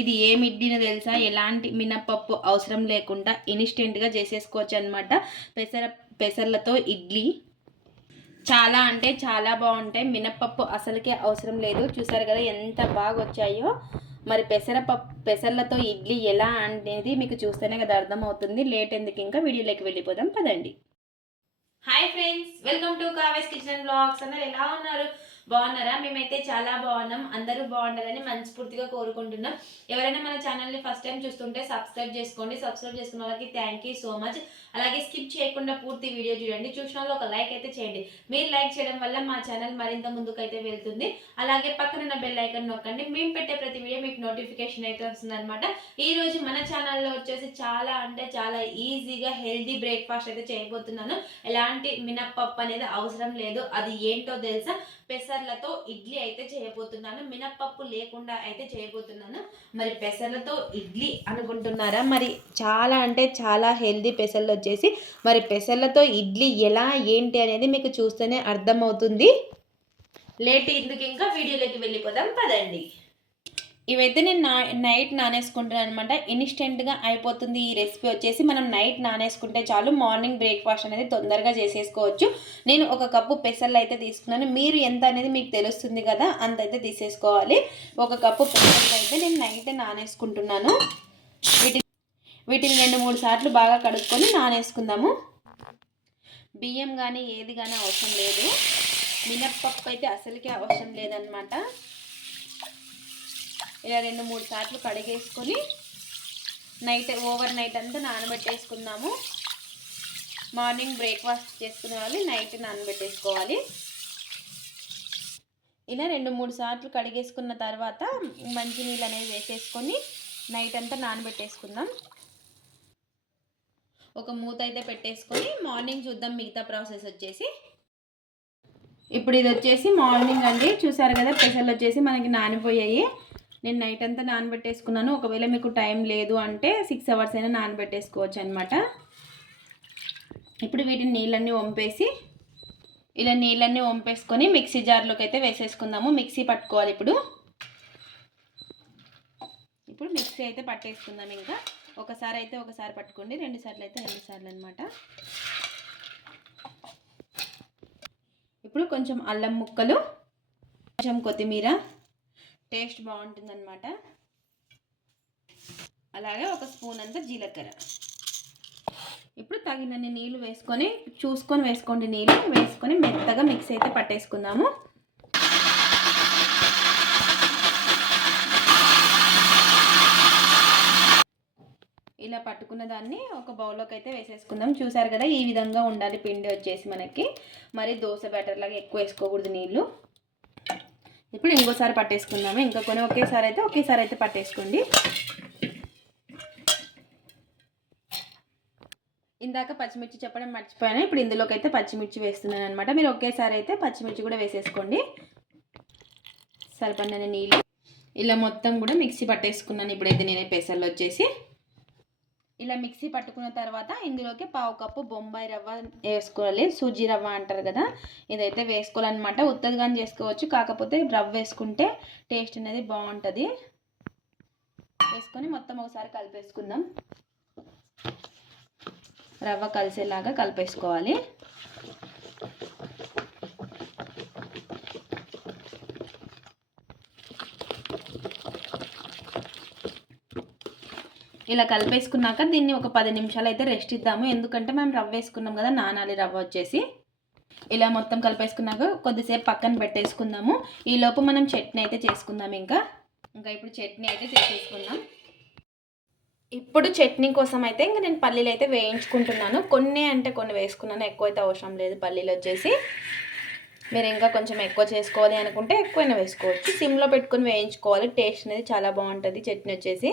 ఇది ఏం ఇడ్లీనో తెలుసా? ఎలాంటి మినపప్పు అవసరం లేకుండా ఇన్స్టెంట్గా చేసేసుకోవచ్చు అనమాట పెసర పెసర్లతో ఇడ్లీ. చాలా అంటే చాలా బాగుంటాయి. మినప్పప్పు అసలుకే అవసరం లేదు. చూసారు కదా ఎంత బాగా వచ్చాయో. మరి పెసరపప్పు పెసర్లతో ఇడ్లీ ఎలా అనేది మీకు చూస్తేనే కదా అర్థమవుతుంది. లేట్ ఎందుకు ఇంకా వీడియోలోకి వెళ్ళిపోదాం. పదండి. Hi friends welcome to Kave's kitchen blogs అందరు ఎలా ఉన్నారు? బాగున్నారా? మేమైతే చాలా బాగున్నాం. అందరూ బాగుండాలని మనస్ఫూర్తిగా కోరుకుంటున్నాం. ఎవరైనా మన ఛానల్ని ఫస్ట్ టైం చూస్తుంటే సబ్స్క్రైబ్ చేసుకోండి. సబ్స్క్రైబ్ చేసుకున్న వాళ్ళకి థ్యాంక్ యూ సో మచ్. అలాగే స్కిప్ చేయకుండా పూర్తి వీడియో చూడండి. చూసిన ఒక లైక్ అయితే చేయండి. మీరు లైక్ చేయడం వల్ల మా ఛానల్ మరింత ముందుకైతే వెళ్తుంది. అలాగే పక్కనున్న బెల్ ఐకన్ నొక్కండి. మేము పెట్టే ప్రతి వీడియో మీకు నోటిఫికేషన్ అయితే వస్తుంది అనమాట ఈరోజు మన ఛానల్లో వచ్చేసి చాలా అంటే చాలా ఈజీగా హెల్దీ బ్రేక్ఫాస్ట్ అయితే చేయబోతున్నాను. ఎలాంటి మినప్పప్పు అనేది అవసరం లేదు. అది ఏంటో తెలుసా? పెసర్లతో ఇడ్లీ అయితే చేయబోతున్నాను. మినప్పప్పు లేకుండా అయితే చేయబోతున్నాను. మరి పెసర్లతో ఇడ్లీ అనుకుంటున్నారా? మరి చాలా అంటే చాలా హెల్దీ పెసర్లు వచ్చేసి మరి పెసర్లతో ఇడ్లీ ఎలా ఏంటి అనేది మీకు చూస్తేనే అర్థమవుతుంది. లేట్ ఇందుకు ఇంకా వీడియోలోకి వెళ్ళిపోదాం. పదండి. ఇవైతే నేను నా నైట్ నానేసుకుంటున్నాను అనమాట ఇన్స్టెంట్గా అయిపోతుంది ఈ రెసిపీ వచ్చేసి. మనం నైట్ నానేసుకుంటే చాలు మార్నింగ్ బ్రేక్ఫాస్ట్ అనేది తొందరగా చేసేసుకోవచ్చు. నేను ఒక కప్పు పెసర్లు అయితే తీసుకున్నాను. మీరు ఎంత అనేది మీకు తెలుస్తుంది కదా అంత అయితే తీసేసుకోవాలి. ఒక కప్పు పెసర్లు అయితే నేను నైట్ నానేసుకుంటున్నాను. వీటి వీటిని రెండు మూడు సార్లు బాగా కడుక్కొని నానేసుకుందాము. బియ్యం కానీ ఏది కానీ అవసరం లేదు. మినప్పప్పు అయితే అసలుకే అవసరం లేదనమాట ఇలా రెండు మూడు సార్లు కడిగేసుకొని నైట్ ఓవర్ నైట్ అంతా నానబెట్టేసుకుందాము. మార్నింగ్ బ్రేక్ఫాస్ట్ చేసుకునే వాళ్ళు నైట్ నానబెట్టేసుకోవాలి. ఇలా రెండు మూడు సార్లు కడిగేసుకున్న తర్వాత మంచినీళ్ళు అనేది వేసేసుకొని నైట్ అంతా నానబెట్టేసుకుందాం. ఒక మూత అయితే పెట్టేసుకొని మార్నింగ్ చూద్దాం మిగతా ప్రాసెస్ వచ్చేసి. ఇప్పుడు ఇది వచ్చేసి మార్నింగ్ అండి. చూసారు కదా పెసలు వచ్చేసి మనకి నానిపోయాయి. నేను నైట్ అంతా నానబెట్టేసుకున్నాను. ఒకవేళ మీకు టైం లేదు అంటే సిక్స్ అవర్స్ అయినా నానబెట్టేసుకోవచ్చు అనమాట ఇప్పుడు వీటిని నీళ్ళన్నీ వంపేసి ఇలా నీళ్ళన్నీ వంపేసుకొని మిక్సీ జార్లోకి అయితే వేసేసుకుందాము. మిక్సీ పట్టుకోవాలి ఇప్పుడు. ఇప్పుడు మిక్సీ అయితే పట్టేసుకుందాం ఇంకా. ఒకసారి అయితే ఒకసారి పట్టుకోండి. రెండు సార్లు అయితే రెండు సార్లు అనమాట ఇప్పుడు కొంచెం అల్లం ముక్కలు కొంచెం కొత్తిమీర టేస్ట్ బాగుంటుందన్నమాట. అలాగే ఒక స్పూన్ అంత జీలకర్ర. ఇప్పుడు తగినన్ని నీళ్ళు వేసుకొని చూసుకొని వేసుకోండి నీళ్ళు. వేసుకొని మెత్తగా మిక్స్ అయితే పట్టేసుకుందాము. ఇలా పట్టుకున్న దాన్ని ఒక బౌల్లోకి అయితే వేసేసుకుందాం. చూసారు కదా ఈ విధంగా ఉండాలి పిండి వచ్చేసి మనకి. మరి దోశ బ్యాటర్ లాగా ఎక్కువ వేసుకోకూడదు నీళ్ళు. ఇప్పుడు ఇంకోసారి పట్టేసుకుందాము. ఇంకా కొన్ని ఒకేసారి అయితే ఒకేసారి అయితే పట్టేసుకోండి. ఇందాక పచ్చిమిర్చి చెప్పడం మర్చిపోయాను. ఇప్పుడు ఇందులోకి అయితే పచ్చిమిర్చి వేస్తున్నాను అనమాట మీరు ఒకేసారి అయితే పచ్చిమిర్చి కూడా వేసేసుకోండి. సరిపడిన నీళ్ళు. ఇలా మొత్తం కూడా మిక్సీ పట్టేసుకున్నాను. ఇప్పుడైతే నేనే పెసర్లు వచ్చేసి. ఇలా మిక్సీ పట్టుకున్న తర్వాత ఇందులోకి పావు కప్పు బొంబాయి రవ్వ వేసుకోవాలి. సూజీ రవ్వ అంటారు కదా ఇదైతే వేసుకోవాలన్నమాట. ఉత్తదిగాని చేసుకోవచ్చు. కాకపోతే రవ్వ వేసుకుంటే టేస్ట్ అనేది బాగుంటుంది. వేసుకొని మొత్తం ఒకసారి కలిపేసుకుందాం. రవ్వ కలిసేలాగా కలిపేసుకోవాలి. ఇలా కలిపేసుకున్నాక దీన్ని ఒక పది నిమిషాలు అయితే రెస్ట్ ఇద్దాము. ఎందుకంటే మనం రవ్వ వేసుకున్నాం కదా నానాలి రవ్వ వచ్చేసి. ఇలా మొత్తం కలిపేసుకున్నాక కొద్దిసేపు పక్కన పెట్టేసుకుందాము. ఈలోపు మనం చట్నీ అయితే చేసుకుందాం ఇంకా. ఇంకా ఇప్పుడు చట్నీ అయితే చేసేసుకుందాం. ఇప్పుడు చట్నీ కోసం అయితే ఇంకా నేను పల్లీలు అయితే వేయించుకుంటున్నాను. కొన్ని అంటే కొన్ని వేసుకున్నాను. ఎక్కువ అయితే అవసరం లేదు పల్లీలు వచ్చేసి. మీరు ఇంకా కొంచెం ఎక్కువ చేసుకోవాలి అనుకుంటే ఎక్కువైనా వేసుకోవచ్చు. సిమ్లో పెట్టుకొని వేయించుకోవాలి. టేస్ట్ అనేది చాలా బాగుంటుంది చట్నీ వచ్చేసి.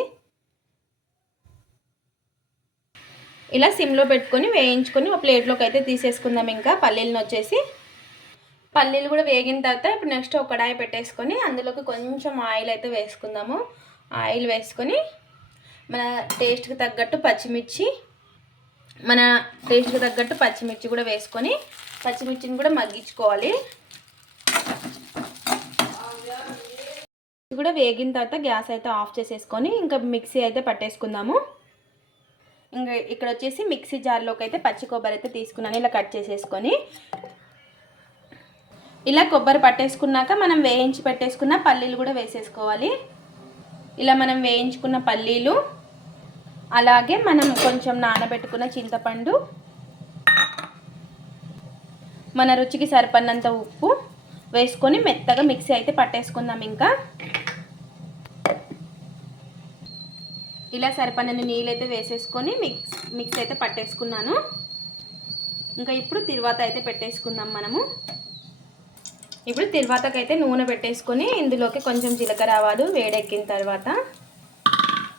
ఇలా సిమ్లో పెట్టుకొని వేయించుకొని ఒక ప్లేట్లోకి అయితే తీసేసుకుందాం ఇంకా. పల్లీలను వచ్చేసి పల్లీలు కూడా వేగిన తర్వాత ఇప్పుడు నెక్స్ట్ ఒక కడాయి పెట్టేసుకొని అందులోకి కొంచెం ఆయిల్ అయితే వేసుకుందాము. ఆయిల్ వేసుకొని మన టేస్ట్కి తగ్గట్టు పచ్చిమిర్చి మన టేస్ట్కి తగ్గట్టు పచ్చిమిర్చి కూడా వేసుకొని పచ్చిమిర్చిని కూడా మగ్గించుకోవాలి. కూడా వేగిన తర్వాత గ్యాస్ అయితే ఆఫ్ చేసేసుకొని ఇంకా మిక్సీ అయితే పట్టేసుకుందాము. ఇంకా ఇక్కడ వచ్చేసి మిక్సీ జార్లోకి అయితే పచ్చి కొబ్బరి అయితే తీసుకున్నాను. ఇలా కట్ చేసేసుకొని. ఇలా కొబ్బరి పట్టేసుకున్నాక మనం వేయించి పెట్టేసుకున్న పల్లీలు కూడా వేసేసుకోవాలి. ఇలా మనం వేయించుకున్న పల్లీలు అలాగే మనం కొంచెం నానబెట్టుకున్న చింతపండు మన రుచికి సరిపడినంత ఉప్పు వేసుకొని మెత్తగా మిక్సీ అయితే పట్టేసుకుందాం ఇంకా. ఇలా సరిపడిన నీళ్ళు అయితే వేసేసుకొని మిక్స్ మిక్స్ అయితే పట్టేసుకున్నాను. ఇంకా ఇప్పుడు తిరువాత అయితే పెట్టేసుకుందాం మనము. ఇప్పుడు తిరువాతకైతే నూనె పెట్టేసుకొని ఇందులోకి కొంచెం జీలకర్ర ఆవాలు వేడెక్కిన తర్వాత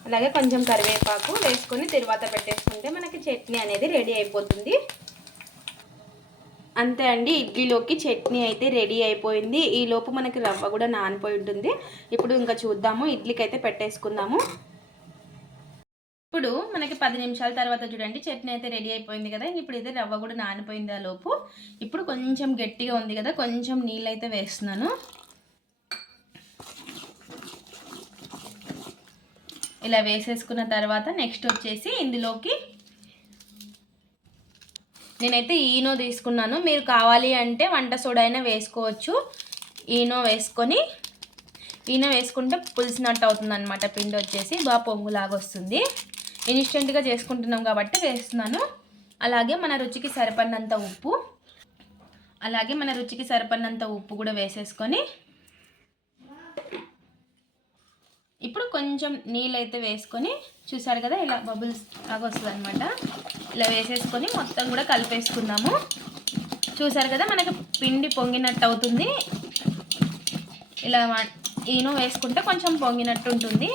అలాగే కొంచెం కరివేపాకు వేసుకొని తిరువాత పెట్టేసుకుంటే మనకి చట్నీ అనేది రెడీ అయిపోతుంది. అంతే అండి ఇడ్లీలోకి చట్నీ అయితే రెడీ అయిపోయింది. ఈలోపు మనకి రవ్వ కూడా నానిపోయి ఉంటుంది. ఇప్పుడు ఇంకా చూద్దాము ఇడ్లీకి అయితే పెట్టేసుకుందాము. ఇప్పుడు మనకి పది నిమిషాల తర్వాత చూడండి చట్నీ అయితే రెడీ అయిపోయింది కదా. ఇప్పుడు అయితే రవ్వ కూడా నానిపోయింది ఆ లోపు. ఇప్పుడు కొంచెం గట్టిగా ఉంది కదా కొంచెం నీళ్ళు అయితే వేస్తున్నాను. ఇలా వేసేసుకున్న తర్వాత నెక్స్ట్ వచ్చేసి ఇందులోకి నేనైతే ఈనో తీసుకున్నాను. మీరు కావాలి అంటే వంట సోడా అయినా వేసుకోవచ్చు. ఈనో వేసుకొని ఈనో వేసుకుంటే పులిసినట్టు అవుతుంది అనమాట పిండి వచ్చేసి బాగా పొంగులాగా వస్తుంది. ఇన్స్టెంట్గా చేసుకుంటున్నాం కాబట్టి వేస్తున్నాను. అలాగే మన రుచికి సరిపడినంత ఉప్పు అలాగే మన రుచికి సరిపడినంత ఉప్పు కూడా వేసేసుకొని ఇప్పుడు కొంచెం నీళ్ళు అయితే వేసుకొని చూసారు కదా ఇలా బబుల్స్ లాగా వస్తుంది అనమాట ఇలా వేసేసుకొని మొత్తం కూడా కలిపేసుకుందాము. చూసారు కదా మనకి పిండి పొంగినట్టు అవుతుంది. ఇలా ఈను వేసుకుంటే కొంచెం పొంగినట్టు ఉంటుంది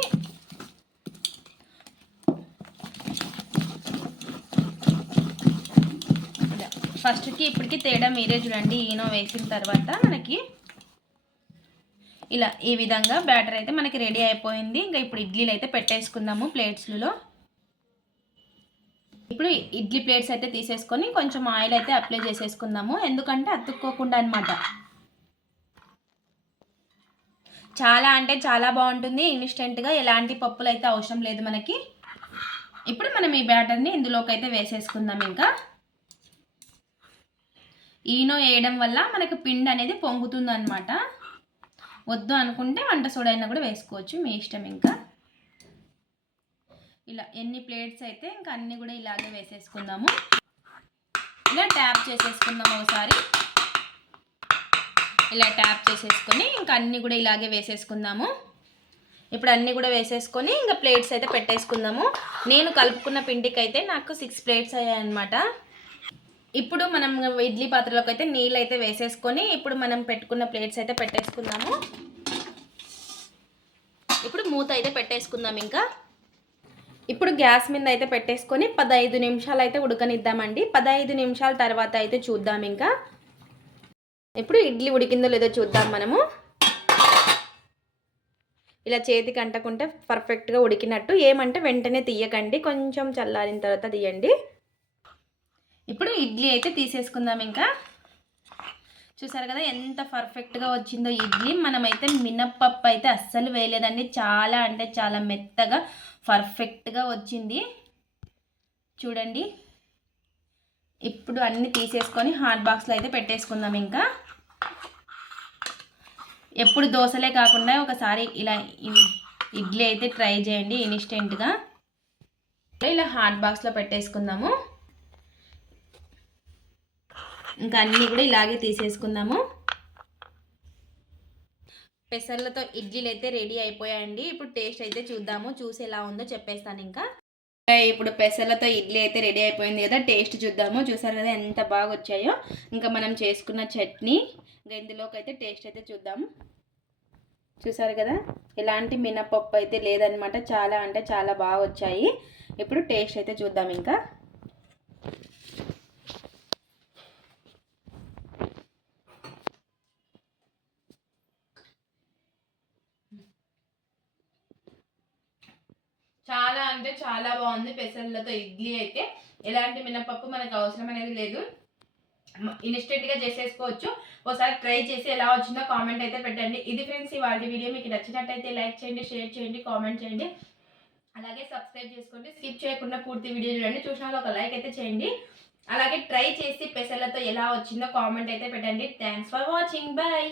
ఇలా ఫస్ట్కి ఇప్పటికి తేడా మీరే చూడండి ఈనో వేసిన తర్వాత మనకి ఇలా ఈ విధంగా బ్యాటర్ అయితే మనకి రెడీ అయిపోయింది. ఇంకా ఇప్పుడు ఇడ్లీలు అయితే పెట్టేసుకుందాము ప్లేట్స్లలో. ఇప్పుడు ఇడ్లీ ప్లేట్స్ అయితే తీసేసుకొని కొంచెం ఆయిల్ అయితే అప్లై చేసేసుకుందాము. ఎందుకంటే అతుక్కోకుండా అనమాట చాలా అంటే చాలా బాగుంటుంది. ఇన్స్టెంట్గా ఎలాంటి పప్పులు అయితే అవసరం లేదు మనకి. ఇప్పుడు మనం ఈ బ్యాటర్ని ఇందులోకి అయితే వేసేసుకుందాం ఇంకా. ఈనో వేయడం వల్ల మనకి పిండి అనేది పొంగుతుంది అనమాట వద్దు అనుకుంటే వంట సోడా అయినా కూడా వేసుకోవచ్చు మీ ఇష్టం ఇంకా. ఇలా ఎన్ని ప్లేట్స్ అయితే ఇంకా అన్నీ కూడా ఇలాగే వేసేసుకుందాము. ఇలా ట్యాప్ చేసేసుకుందాం ఒకసారి. ఇలా ట్యాప్ చేసేసుకొని ఇంకా అన్నీ కూడా ఇలాగే వేసేసుకుందాము. ఇప్పుడు అన్నీ కూడా వేసేసుకొని ఇంకా ప్లేట్స్ అయితే పెట్టేసుకుందాము. నేను కలుపుకున్న పిండికి అయితే నాకు సిక్స్ ప్లేట్స్ అయ్యాయన్నమాట. ఇప్పుడు మనం ఇడ్లీ పాత్రలోకి అయితే నీళ్ళు అయితే వేసేసుకొని ఇప్పుడు మనం పెట్టుకున్న ప్లేట్స్ అయితే పెట్టేసుకుందాము. ఇప్పుడు మూత అయితే పెట్టేసుకుందాం ఇంకా. ఇప్పుడు గ్యాస్ మీద అయితే పెట్టేసుకొని పదహైదు నిమిషాలు అయితే ఉడకనిద్దామండి. పదహైదు నిమిషాల తర్వాత అయితే చూద్దాం ఇంకా. ఇప్పుడు ఇడ్లీ ఉడికిందో లేదో చూద్దాం మనము. ఇలా చేతికి అంటకుంటే పర్ఫెక్ట్గా ఉడికినట్టు. ఏమంటే వెంటనే తీయకండి. కొంచెం చల్లారిన తర్వాత తీయండి. ఇప్పుడు ఇడ్లీ అయితే తీసేసుకుందాం ఇంకా. చూసారు కదా ఎంత పర్ఫెక్ట్గా వచ్చిందో ఇడ్లీ. మనమైతే మినప్పప్పు అయితే అస్సలు వేయలేదండి. చాలా అంటే చాలా మెత్తగా పర్ఫెక్ట్గా వచ్చింది. చూడండి. ఇప్పుడు అన్నీ తీసేసుకొని హాట్ బాక్స్లో అయితే పెట్టేసుకుందాం ఇంకా. ఎప్పుడు దోశలే కాకుండా ఒకసారి ఇలా ఇడ్లీ అయితే ట్రై చేయండి ఇన్స్టెంట్గా. ఇలా హాట్ బాక్స్లో పెట్టేసుకుందాము. ఇంకా అన్నీ కూడా ఇలాగే తీసేసుకుందాము. పెసర్లతో ఇడ్లీలు అయితే రెడీ అయిపోయాయండి. ఇప్పుడు టేస్ట్ అయితే చూద్దాము. చూసి ఎలా ఉందో చెప్పేస్తాను ఇంకా. ఇప్పుడు పెసర్లతో ఇడ్లీ అయితే రెడీ అయిపోయింది కదా టేస్ట్ చూద్దాము. చూసారు కదా ఎంత బాగా వచ్చాయో. ఇంకా మనం చేసుకున్న చట్నీ ఇంకా ఇందులోకి అయితే టేస్ట్ అయితే చూద్దాము చూసారు కదా ఎలాంటి మినపప్పు అయితే లేదనమాట చాలా అంటే చాలా బాగా వచ్చాయి. ఇప్పుడు టేస్ట్ అయితే చూద్దాం ఇంకా. చాలా బాగుంది పెసర్లతో ఇడ్లీ అయితే. ఎలాంటి మినపప్పు మనకు అవసరం అనేది లేదు. ఇన్స్టెంట్గా చేసేసుకోవచ్చు. ఒకసారి ట్రై చేసి ఎలా వచ్చిందో కామెంట్ అయితే పెట్టండి. ఇది ఫ్రెండ్స్ ఇవాళ వీడియో మీకు నచ్చినట్టయితే లైక్ చేయండి షేర్ చేయండి కామెంట్ చేయండి. అలాగే సబ్స్క్రైబ్ చేసుకోండి. స్కిప్ చేయకుండా పూర్తి వీడియో చూడండి. చూసిన ఒక లైక్ అయితే చేయండి. అలాగే ట్రై చేసి పెసర్లతో ఎలా వచ్చిందో కామెంట్ అయితే పెట్టండి. Thanks for watching bye